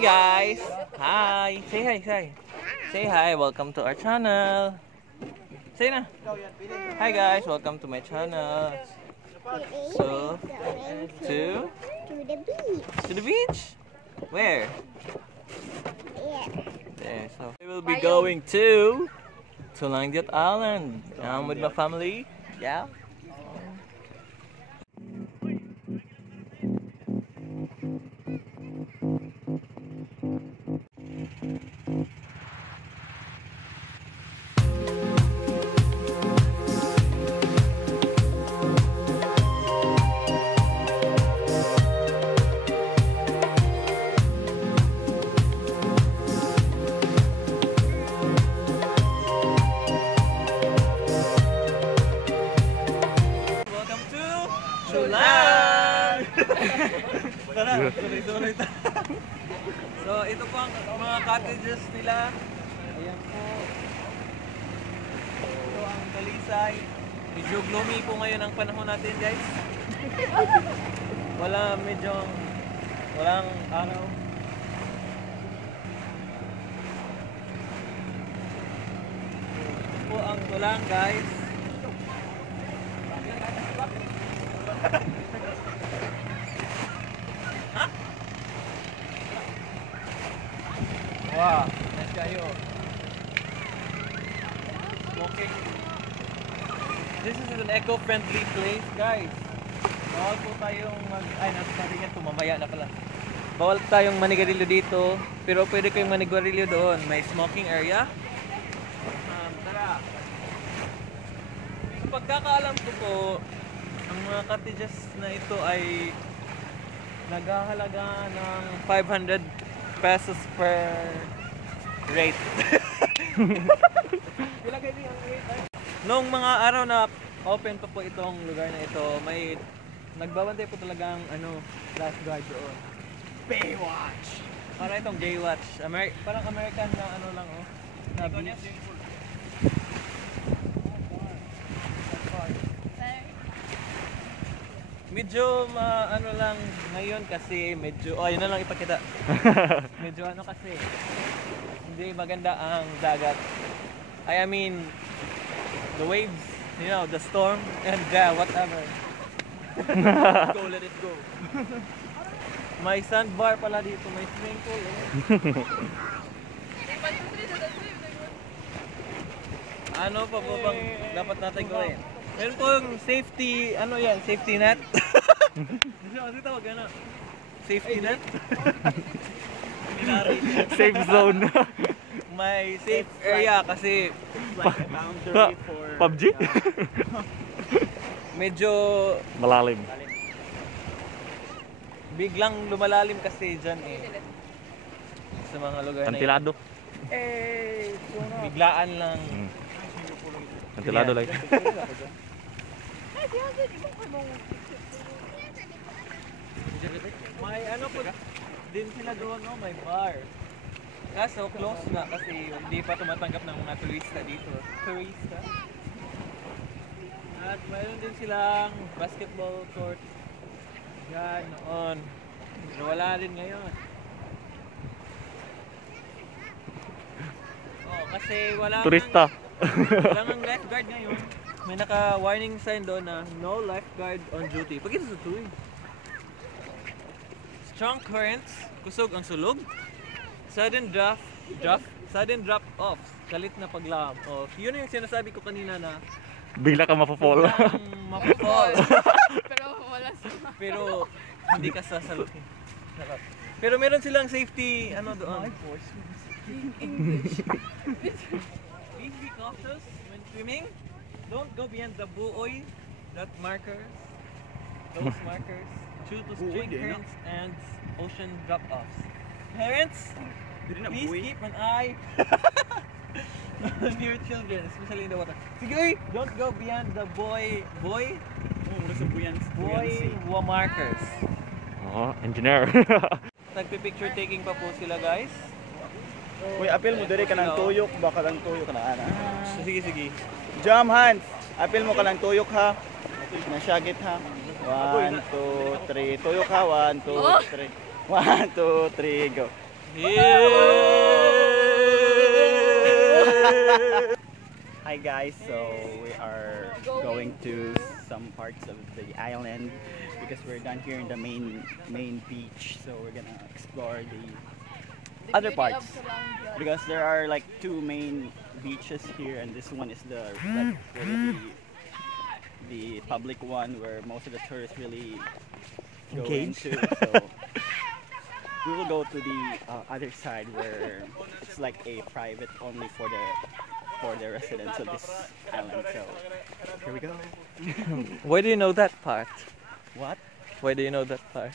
Hi guys! Hi! Say hi, say. Say hi, welcome to our channel. Say na. Hi guys, welcome to my channel. So, to the beach. to the beach? Where? Yeah. There. So, we will be going to Langdiat Island. With my family. Yeah. Welcome to Chulang! Tara, tuloy-tuloy tayo. So, ito po ang mga cottages nila. Ayan po. Ito ang Talisay. Medyo gloomy po ngayon ang panahon natin, guys. Walang araw. Ito po ang tulang, guys. Wow, nice kayo. Smoking. This is an eco-friendly place, guys. Bawal po tayong nasasabi nga ito, mamaya na pala. Bawal tayong manigarilyo dito, pero pwede kayong manigarilyo doon. May smoking area. Tara. Sa pagkakaalam ko po, ang mga cottages na ito ay naghahalaga ng 500 pesos per rate. Noong mga araw na open pa po itong lugar na ito, may nagbabantay po talagang last guard doon. Baywatch! Para itong Baywatch. Parang American na lang na beach. Medyo lang ngayon kasi medyo ayun na lang ipakita. Medyo kasi hindi maganda ang dagat. I mean the waves, the storm and whatever. Let it go. May sandbar pala dito, may swimming pool. Ano pa po bang dapat natin gawin? Meron pong safety, safety net. Ano tawag na? Safety net? Safe zone. May safe area kasi PUBG? Medyo Malalim. biglang lumalalim kasi dyan sa mga lugar na yun. Kantilado. Biglaan lang. Kantilado lang. May po din sila doon, may bar. Kaso close na kasi hindi pa tumatanggap ng mga turista dito. At mayroon din silang basketball court. Yan, noon. Pero wala rin ngayon. Kasi Turista. Wala nang lifeguard ngayon. May naka-warning sign doon na no lifeguard on duty. Pag ito sa tuwing. Strong currents, kusog ang sulog. Sudden drop-off, kalit na paglam. Yun yung sinasabi ko kanina na Bigla ka mapapol. mapapol. Pero hindi ka sasalukin. Pero meron silang safety doon. Please be cautious when swimming. Don't go beyond the buoy, those markers due to strong currents and ocean drop-offs. Parents, please keep an eye on your children, especially in the water. Sige, don't go beyond the buoy markers. Engineer. Nagpi-picture taking pa po sila, guys. Uy, apil mo diri ka ng tuyok, baka lang tuyok na ana. Sige. Jam hands. Apil mo ka ng tuyok ha. Nasyagit ha. 1, 2, 3. Tuyok ha. 1, 2, 3. 1, 2, 3, go. Hi guys, so we are going to some parts of the island because we're done here in the main beach. So we're gonna explore the other parts because there are like two main beaches here, and this one is the like really the public one where most of the tourists really go into. So we will go to the other side where it's like a private only for the residents of this island. So here we go. Why do you know that part? What? Why do you know that part?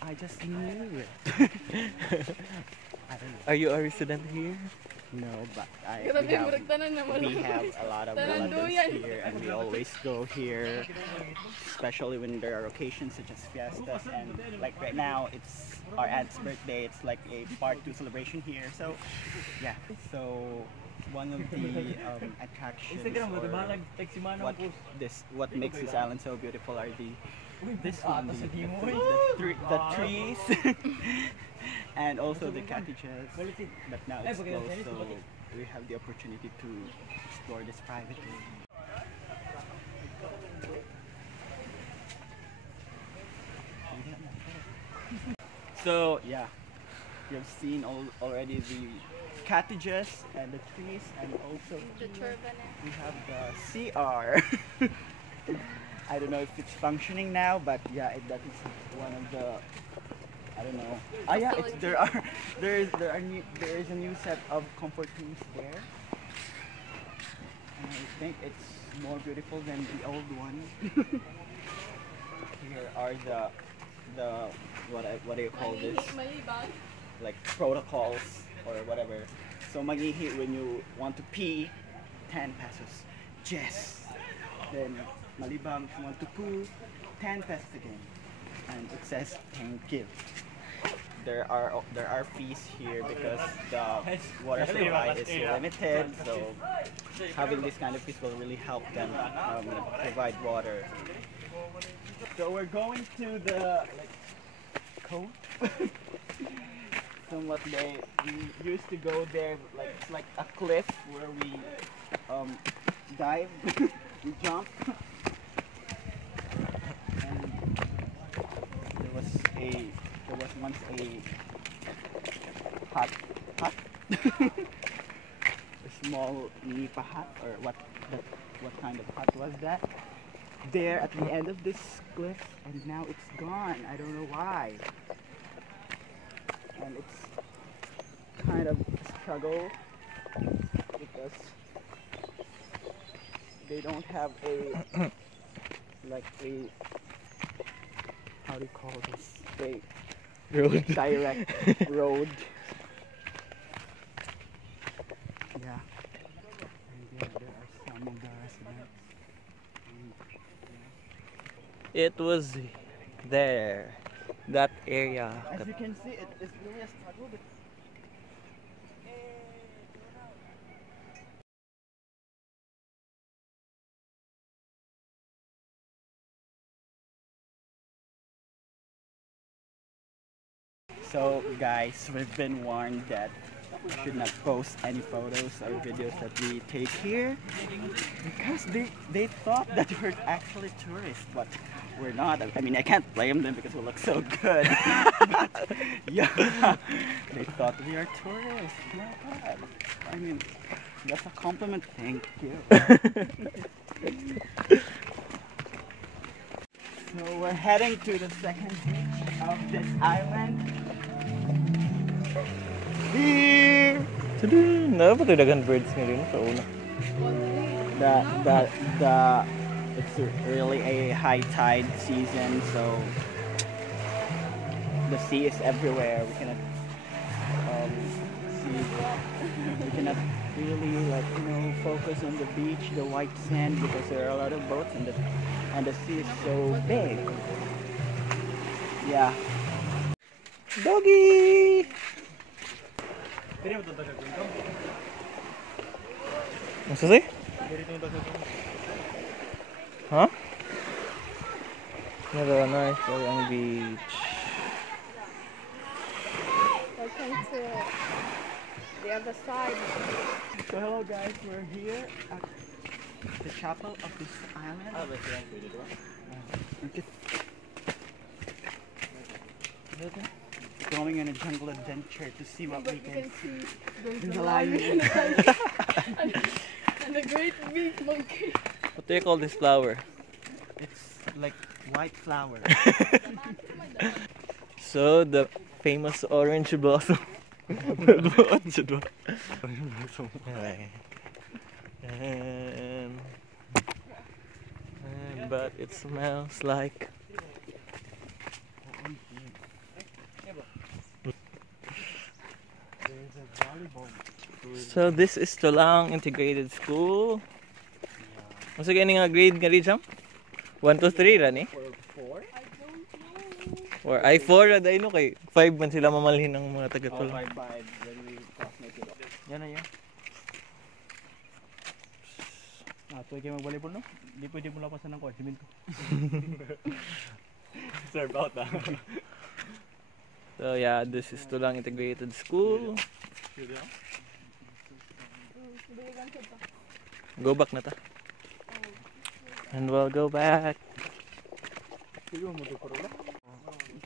I just knew it. I don't know. Are you a resident here? No, but we have a lot of relatives here, and we always go here, especially when there are occasions such as fiestas. And like right now, it's our aunt's birthday. It's like a part 2 celebration here. So yeah, so one of the attractions or what makes this island so beautiful are the trees and also the cottages, but now it's closed, so we have the opportunity to explore this privately. So yeah, you've seen already the cottages and the trees, and also we have the CR. I don't know if it's functioning now, but yeah, that is one of the, I don't know. Ah yeah, there is a new set of comfort rooms there. And I think it's more beautiful than the old one. Here are the what do you call this? Like protocols or whatever. So magihi when you want to pee, 10 pesos. Yes. Then malibang if you want to poo, 10 pesos again. And it says thank you. There are fees here because the water supply is limited, so having this kind of fees will really help them provide water. So we're going to the coast. Somewhat we used to go there, like it's like a cliff where we dive, we jump, and there was once a hut, a small nipa hut, or what kind of hut was that? There at the end of this cliff, and now it's gone. I don't know why. And it's kind of a struggle because they don't have a like a, how do you call this, a direct road. Yeah. And there are some of the residents. It was there, that area. As you can see, it is really a struggle. But so guys, we've been warned that we should not post any photos or videos that we take here because they thought that we're actually tourists, but we're not. I mean, I can't blame them because we look so good. But yeah, they thought we are tourists. My God. I mean, that's a compliment. Thank you. So we're heading to the second beach of this island. Here. Napa to dagan birds ngayon sa una. It's really a high tide season, so the sea is everywhere. We cannot see. We cannot really focus on the beach, the white sand, because there are a lot of boats, and the sea is so big. Yeah. Doggy! Masa sih? Hah? Ini adalah nice ang beach. other side. So hello guys, we're here at the chapel of this island. We're just going on a jungle adventure to see what we can see. There's a lion. And a great big monkey. What do you call this flower? It's like white flower. So the famous orange blossom. Right. And but it smells like so this is Tulang Integrated School. Masa gani nga grade nga Rijam? 1 to 3 ra ni? Or ay 4 ra dai no kay 5 man sila mamalhin ng mga taga Oh, Tulang. 5-5 when we classmate it. Yan na yan. Tuwag kayo mag-volleyball no? Hindi pwede mo lapasan ng coach. Simin ko. Sorry about that. So yeah, this is Tulang Integrated School. Go back na ta. And we'll go back.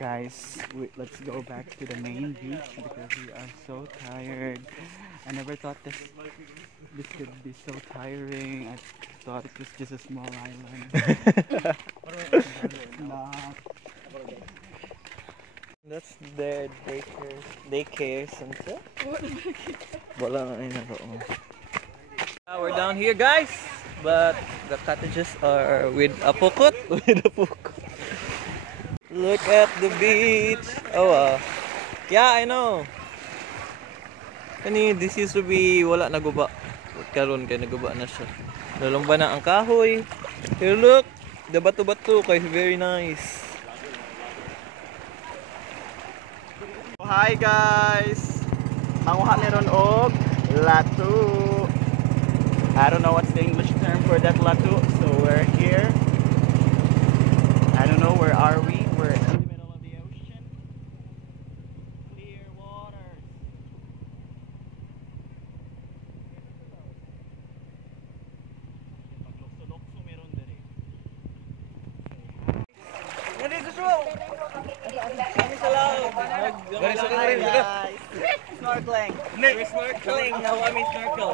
Guys, let's go back to the main beach because we are so tired. I never thought this could be so tiring. I thought it was just a small island. Not. That's their daycare center. Wala na yun ako. We're down here guys, but the cottages are with a pukot. Look at the beach. Oh yeah, I know. Kani this used to be wala na guba. Karon kay naguba na siya. Lalumba na ang kahoy. Pero look, the bato-bato kay very nice. Hi guys! Manguha meron og latu. I don't know what's the English term for that latu, so we're here. I don't know, where are we? We're in the middle of the ocean. Clear waters. Maglukso-lukso meron diri. Hi guys! Snorkeling! We're snorkeling. Now I mean snorkel.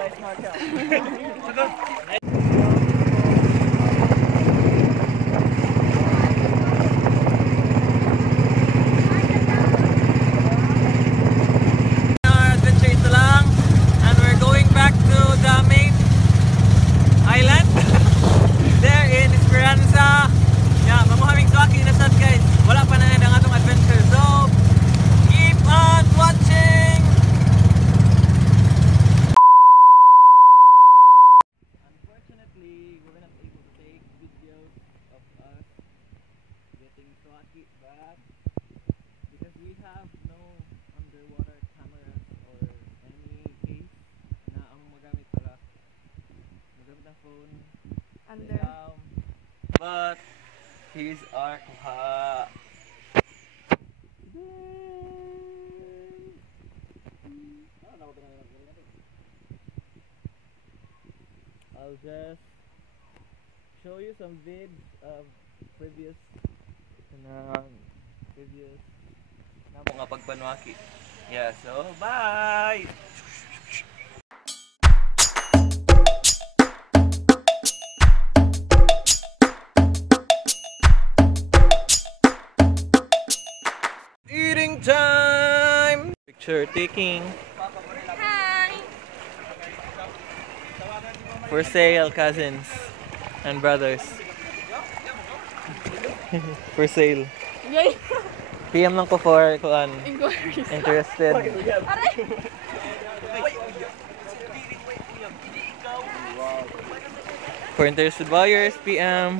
Our adventure ito lang, and we're going back to the main island. There in Esperanza. Yeah, mamuhaming swaki na sad guys. Wala pa na ang atong adventure. So keep on watching. Unfortunately, we're not able to take videos of us getting swaki back because we have no underwater cameras or any case na ang magamit para magamit ang phone. Under. But here's our kuha. I'll just show you some vids of previous na mga pagpanwaki. Yeah, so bye! Eating time! Picture taking. Hi! For sale, cousins and brothers. For sale. Yay! PM lang ko for kuan Inquiries. interested. For interested buyers, PM.